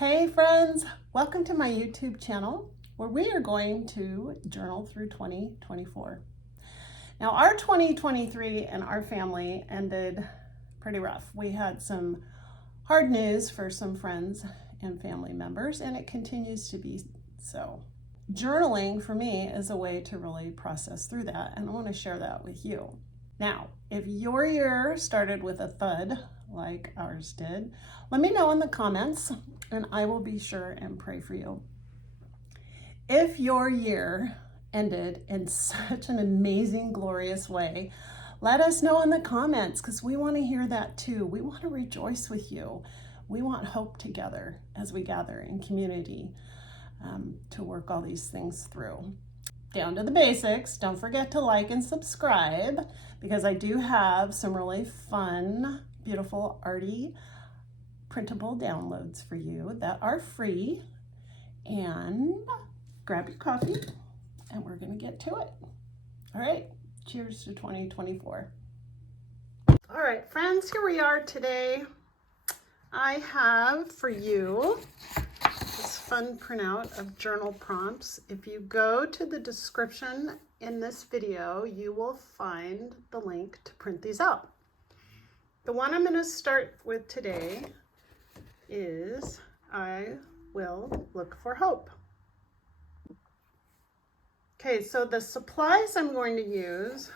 Hey friends, welcome to my YouTube channel where we are going to journal through 2024. Now our 2023 and our family ended pretty rough. We had some hard news for some friends and family members, and it continues to be so. Journaling for me is a way to really process through that, and I want to share that with you. Now, if your year started with a thud like ours did, let me know in the comments and I will be sure and pray for you. If your year ended in such an amazing, glorious way, let us know in the comments because we want to hear that too. We want to rejoice with you. We want hope together as we gather in community to work all these things through. Down to the basics, don't forget to like and subscribe because I do have some really fun, beautiful, arty, printable downloads for you that are free. And grab your coffee and we're going to get to it. All right, cheers to 2024. All right, friends, here we are today. I have for you this fun printout of journal prompts. If you go to the description in this video, you will find the link to print these out. The one I'm going to start with today is I will look for hope. Okay, so the supplies I'm going to use,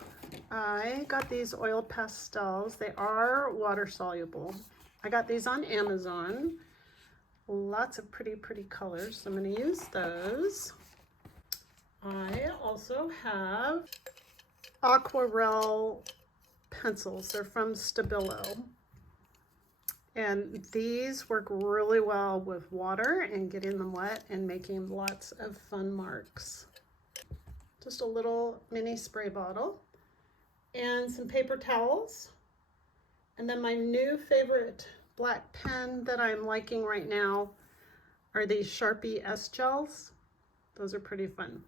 I got these oil pastels. They are water soluble. I got these on Amazon. Lots of pretty colors, so I'm going to use those. I also have aquarelle pencils. They're from Stabilo. And these work really well with water and getting them wet and making lots of fun marks. Just a little mini spray bottle and some paper towels. And then my new favorite black pen that I'm liking right now are these Sharpie S gels. Those are pretty fun.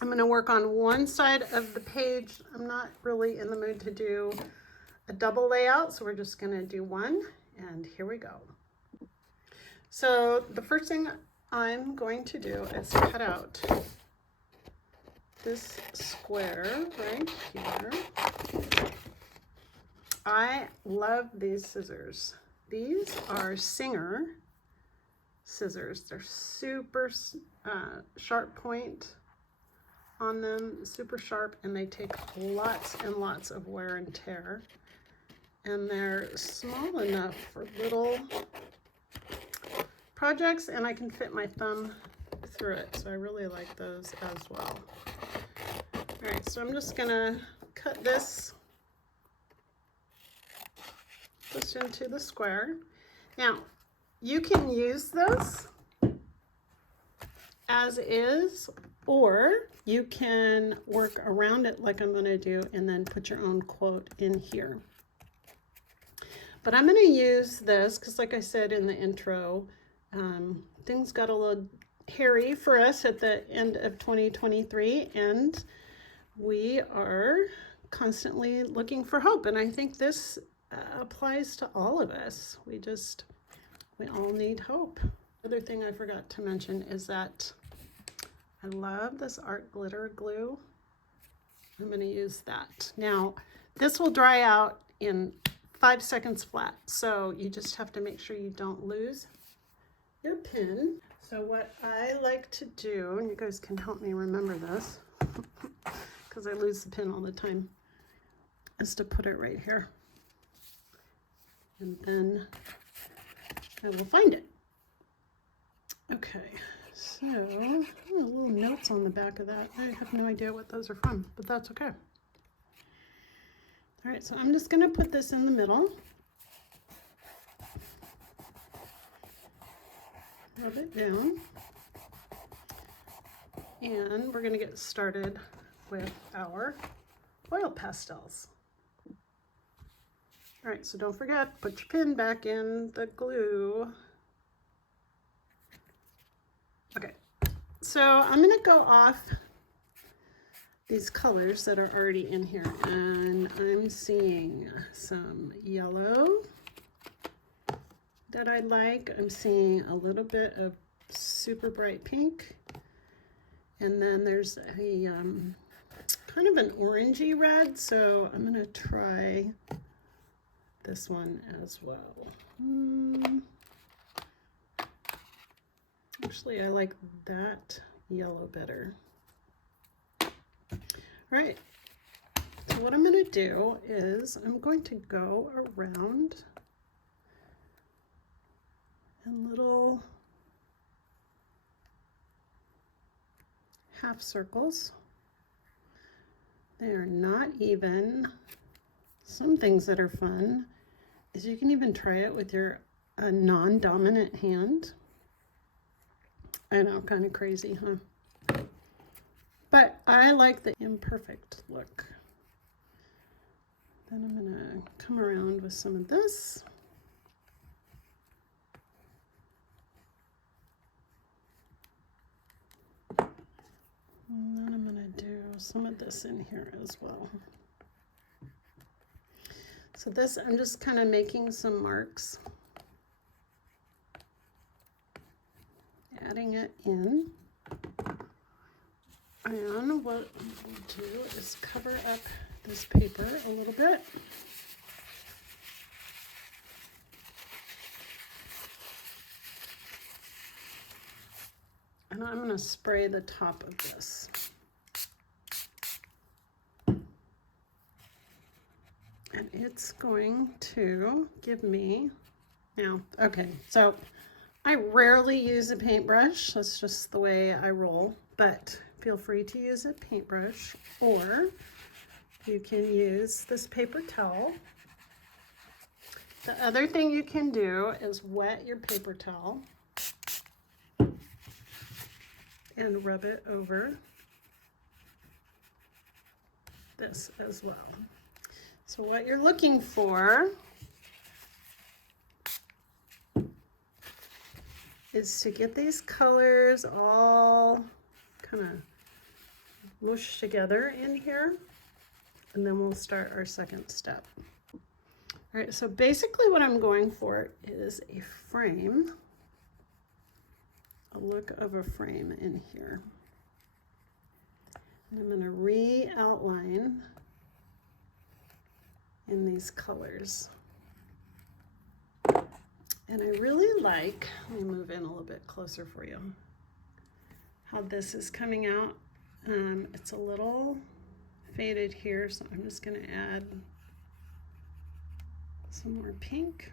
I'm going to work on one side of the page. I'm not really in the mood to do a double layout, so we're just going to do one, and here we go. So the first thing I'm going to do is cut out this square right here. I love these scissors. These are Singer scissors. They're super sharp point on them, super sharp, and they take lots and lots of wear and tear. And they're small enough for little projects, and I can fit my thumb through it, so I really like those as well. All right, so I'm just gonna cut this into the square. Now, you can use this as is, or you can work around it like I'm gonna do and then put your own quote in here. But I'm going to use this because, like I said in the intro, things got a little hairy for us at the end of 2023, and we are constantly looking for hope. And I think this applies to all of us. We all need hope. The other thing I forgot to mention is that I love this art glitter glue. I'm going to use that. Now, this will dry out in 5 seconds flat, so you just have to make sure you don't lose your pin. So what I like to do, and you guys can help me remember this because I lose the pin all the time, is to put it right here, and then I will find it. Okay, so little notes on the back of that. I have no idea what those are from, but that's okay. All right, so I'm just going to put this in the middle. Rub it down. And we're going to get started with our oil pastels. All right, so don't forget, put your pin back in the glue. Okay, so I'm going to go off these colors that are already in here, and I'm seeing some yellow that I like. I'm seeing a little bit of super bright pink. And then there's a kind of an orangey red, so I'm gonna try this one as well. Actually, I like that yellow better. All right, so what I'm gonna do is I'm going to go around in little half circles. They are not even. Some things that are fun is you can even try it with your non-dominant hand. I know, kind of crazy, huh? But I like the imperfect look. Then I'm gonna come around with some of this. And then I'm gonna do some of this in here as well. So this, I'm just kind of making some marks, adding it in. And what I'm going to do is cover up this paper a little bit. And I'm going to spray the top of this. And it's going to give me, now, okay, so I rarely use a paintbrush. That's just the way I roll, but feel free to use a paintbrush, or you can use this paper towel. The other thing you can do is wet your paper towel and rub it over this as well. So what you're looking for is to get these colors all kind of mushed together in here, and then we'll start our second step. All right, so basically what I'm going for is a frame, a look of a frame in here. And I'm going to re-outline in these colors. And I really like, let me move in a little bit closer for you, how this is coming out. It's a little faded here, so I'm just going to add some more pink.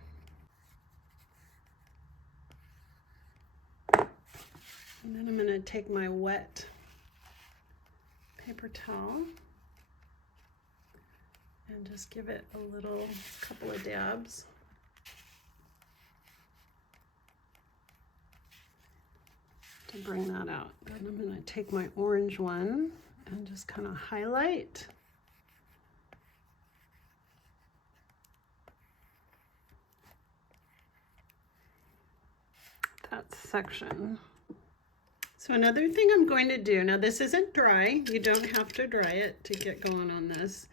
And then I'm going to take my wet paper towel and just give it a little couple of dabs. To bring that out. Then I'm going to take my orange one and just kind of highlight. That section. So another thing I'm going to do, now this isn't dry, you don't have to dry it to get going on this.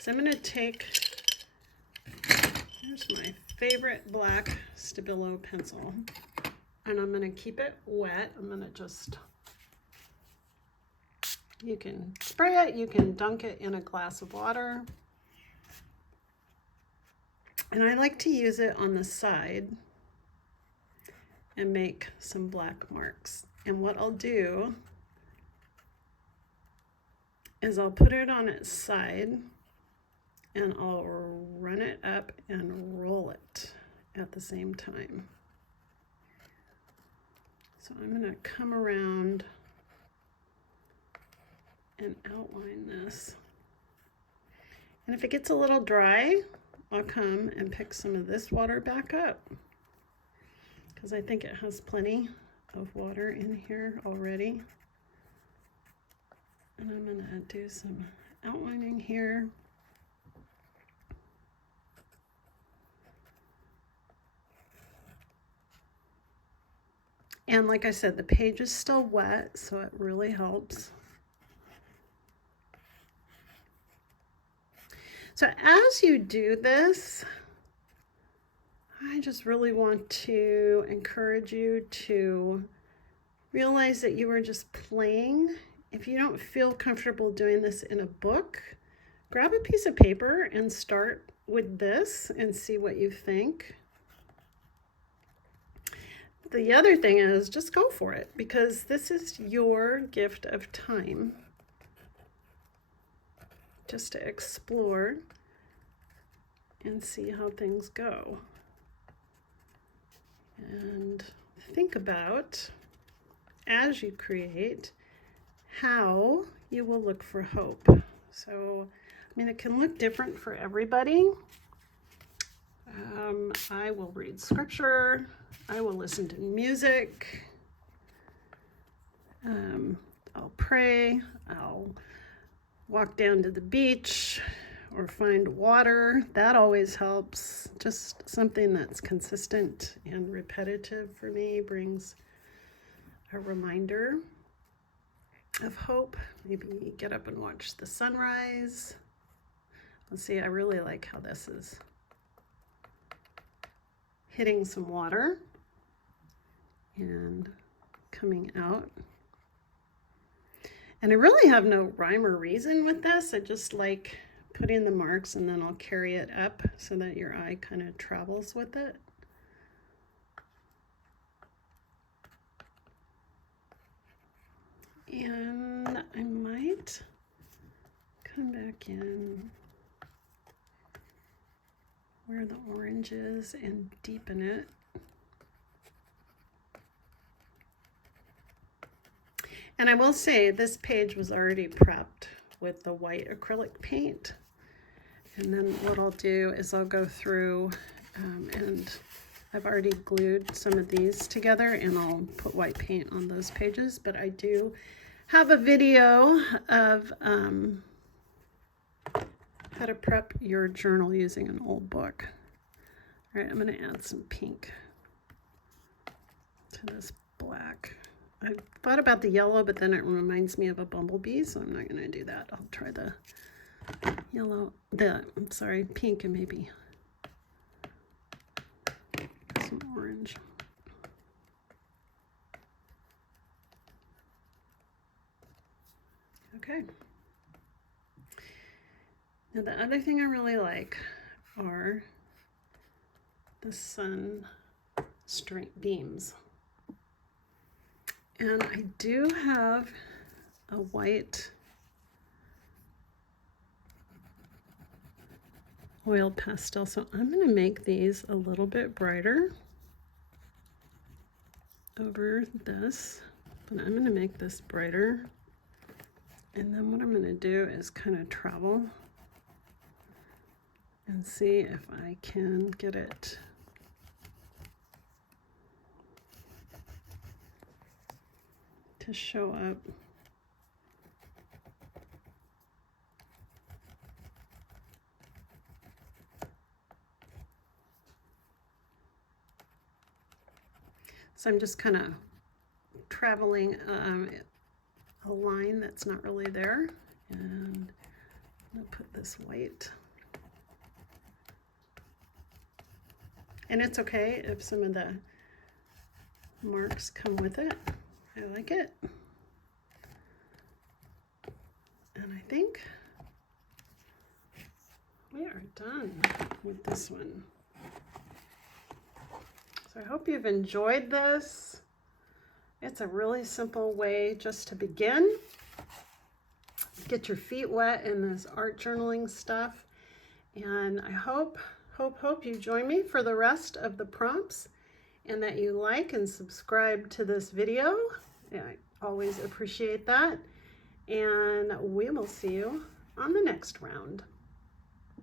So I'm going to take, here's my favorite black Stabilo pencil, and I'm going to keep it wet. I'm going to just, you can spray it, you can dunk it in a glass of water. And I like to use it on the side and make some black marks. And what I'll do is I'll put it on its side and I'll run it up and roll it at the same time. So I'm going to come around and outline this. And if it gets a little dry, I'll come and pick some of this water back up, because I think it has plenty of water in here already. And I'm going to do some outlining here. And like I said, the page is still wet, so it really helps. So as you do this, I just really want to encourage you to realize that you are just playing. If you don't feel comfortable doing this in a book, grab a piece of paper and start with this and see what you think. The other thing is just go for it, because this is your gift of time just to explore and see how things go. And think about, as you create, how you will look for hope. So, I mean, it can look different for everybody. I will read scripture. I will listen to music. I'll pray. I'll walk down to the beach or find water. That always helps. Just something that's consistent and repetitive for me brings a reminder of hope. Maybe get up and watch the sunrise. Let's see, I really like how this is hitting some water and coming out. And I really have no rhyme or reason with this. I just like putting the marks, and then I'll carry it up so that your eye kind of travels with it. And I might come back in where the orange is and deepen it. And I will say this page was already prepped with the white acrylic paint. And then what I'll do is I'll go through and I've already glued some of these together, and I'll put white paint on those pages. But I do have a video of how to prep your journal using an old book. All right, I'm going to add some pink to this black. I thought about the yellow, but then it reminds me of a bumblebee, so I'm not going to do that. I'll try the yellow, pink, and maybe some orange. Okay. Now the other thing I really like are the sun beams. And I do have a white oil pastel, so I'm going to make these a little bit brighter over this, but I'm going to make this brighter. And then what I'm going to do is kind of travel and see if I can get it to show up. So I'm just kind of traveling a line that's not really there, and I'll put this white. And it's okay if some of the marks come with it. I like it. And I think we are done with this one. So I hope you've enjoyed this. It's a really simple way just to begin. Get your feet wet in this art journaling stuff. And I hope you join me for the rest of the prompts, and that you like and subscribe to this video. I always appreciate that. And we will see you on the next round.